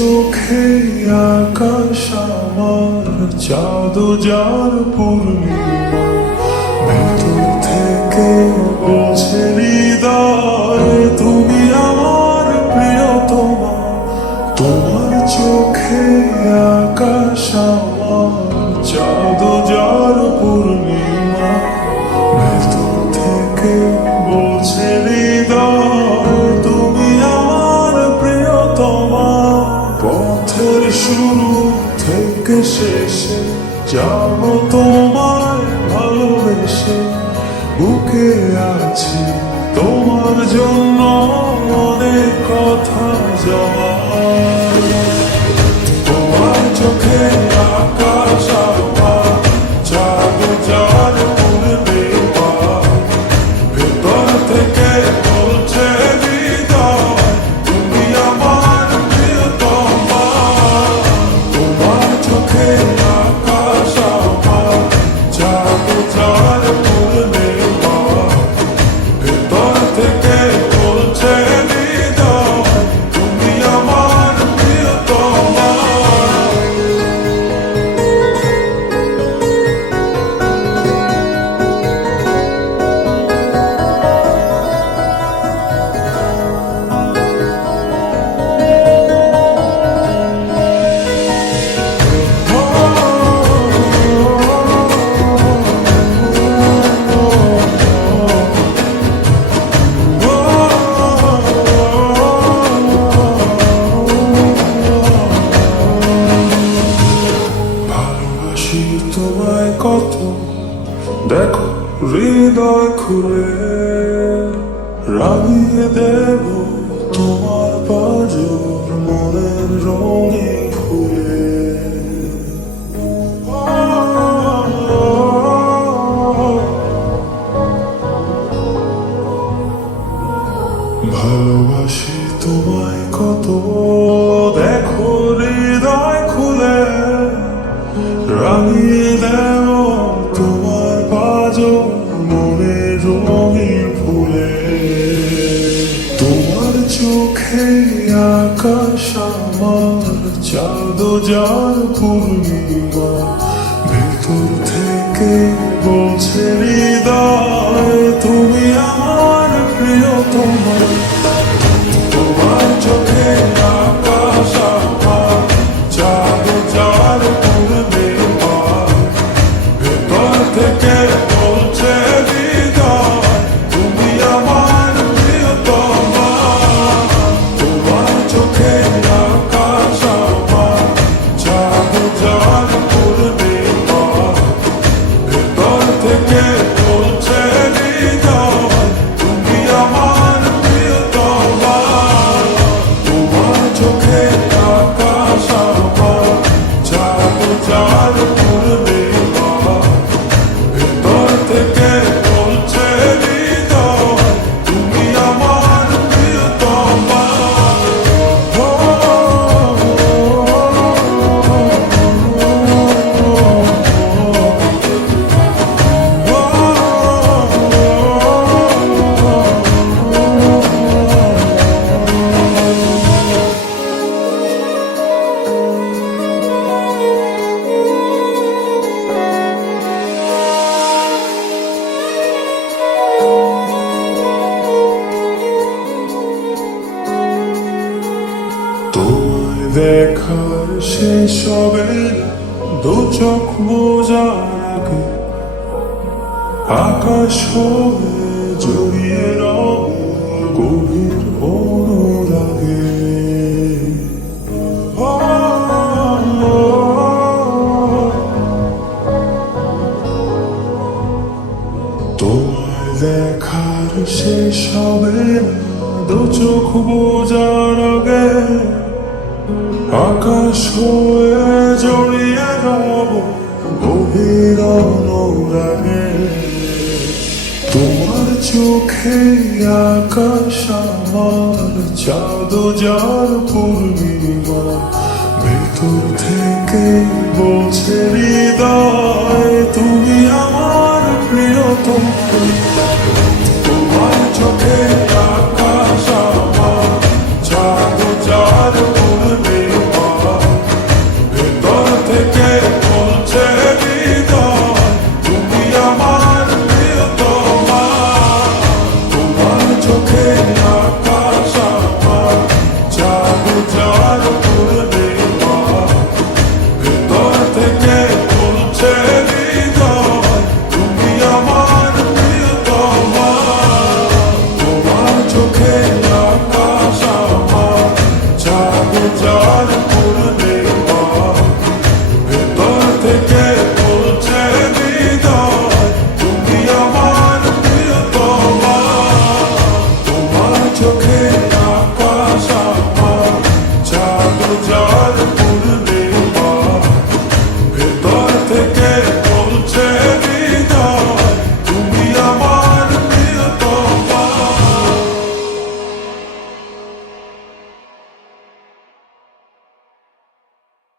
চোখে আকাশ আমার জাদু যার পূর্ণিমা, ভেতর থেকে বলছে হৃদয় তুমি আমার প্রিয়তমা। তোমার চোখে আকাশ আমার জাদু যার পূর্ণিমা, ভেতর থেকে বলছে হৃদয় তুমি আমার প্রিয়তমা। পথের শুরু থেকে শেষে যাব তোমায় ভালোবেসে, বুকে আছি তোমার জন্য অনেক কথা জমা। তোমার চোখে আকাশ আমার জাদু যার পূর্ণিমা, ভেতর থেকে বলছে হৃদয় তুমি আমার প্রিয়তমা। তোমার চোখে আকাশ আমার জাদু যার পূর্ণিমা, ভেতর থেকে বলছে হৃদয় তুমি আমার প্রিয়তমা। ভালোবাসি তোমায় কত, দেখো হৃদয় খুলে রাঙিয়ে দেব তোমার পাজর মনের রঙিন ফুলে। ভালোবাসি তোমায় কত, দেখো হৃদয় খুলে রাঙিয়ে দেব তোমার পাজর মনের রঙিন ফুলে। তোমার চোখে আকাশ আমার জাদু যার পূর্ণিমা, ভেতর থেকে বলছে হৃদয় তুমি আমার প্রিয়তমা। তোমার চোখে আকাশ আমার জাদু যার পূর্ণিমা, ভেতর থেকে বলছে হৃদয় তুমি আমার প্রিয়তমা। তোমার চোখে আকাশ আমার জাদু যার পূর্ণিমা, ভেতর থেকে বলছে হৃদয় তুমি আমার প্রিয়তমা। তোমার চোখে আকাশ আমার জাদু যার পূর্ণিমা, ভেতর থেকে বলছে হৃদয় তুমি আমার প্রিয়তমা। তোমায় দেখার শেষ হবে দু চোখ বোঝার আগে, আকাশ হয়ে জড়িয়ে রবে গভীর অনুরাগে। তোমায় দেখার শেষ হবে দু চোখ বোঝার আগে, আকাশ হয়ে জড়িয়ে রব গভীর অনুরাগে। তোমার চোখে আকাশ আমার জাদু যার পূর্ণিমা, ভেতর থেকে বলছে হৃদয় তুমি আমার প্রিয়তমা। তোমার চোখে আকাশ আমার জাদু যার পূর্ণিমা, যার